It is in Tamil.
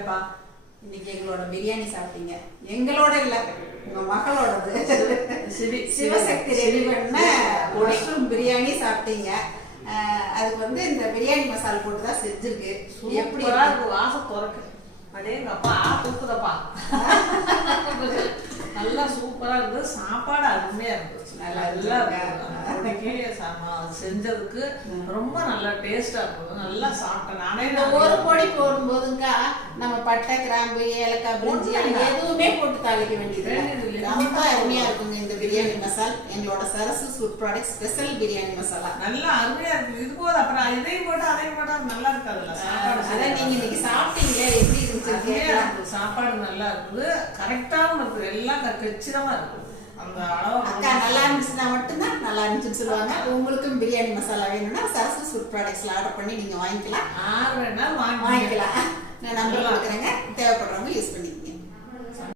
என்னப்பா இன்னைக்கு எங்களோட பிரியாணி சாப்பிட்டீங்க. எங்களோட இல்ல உங்க மகளோடது. சிவசக்தி ரெடி பண்ண மஷ்ரூம் பிரியாணி சாப்பிட்டீங்க. அதுக்கு வந்து இந்த பிரியாணி மசால் போட்டு தான் செஞ்சிருக்கு எப்படி வாசம் துறக்கு. அடே எங்க அப்பா தூக்குதப்பா. நல்லா சூப்பரா இருந்தது. சாப்பாடு அருமையா இருந்துச்சு. நல்லா செஞ்சதுக்கு ரொம்ப நல்லா டேஸ்டா இருந்தது. நல்லா சாப்பிட்டேன் நானே. ஒரு பொடி போடும்போதுங்கா நம்ம பட்டை கிராம்பு ஏலக்காய் பிரிஞ்சி ஒண்ணுமில்ல. எதுவுமே போட்டு தாளிக்க வேண்டியது. ரொம்ப அருமையா இருக்குங்க இந்த பிரியாணி மசால். எங்களோட Sarasu food product special biryani masala. நல்லா அருமையா இருக்கு இது போது அப்புறம் இதையும் போட்டு அதையும் போட்டா நல்லா இருக்காதுல்ல? சாப்பாடு அதான் நீங்க இன்னைக்கு சாப்பிட்டீங்களே? எப்படி இருந்துச்சு? இருக்குது. சாப்பாடு நல்லா இருக்குது. கரெக்டாகவும் இருக்குது. எல்லாம் க- கச்சிதமா இருக்குது அந்த அளவு அக்கா நல்லா இருந்துச்சுன்னா மட்டும்தான் நல்லா இருந்துச்சுன்னு சொல்லுவாங்க. உங்களுக்கும் பிரியாணி மசாலா வேணும்னா சரசு ஃபுட் ப்ராடக்ட்ஸ்ல ஆர்டர் பண்ணி நீங்க வாங்கிக்கலாம். ஆறு வாங்கி வாங்கிக்கலாம். நான் நம்பர்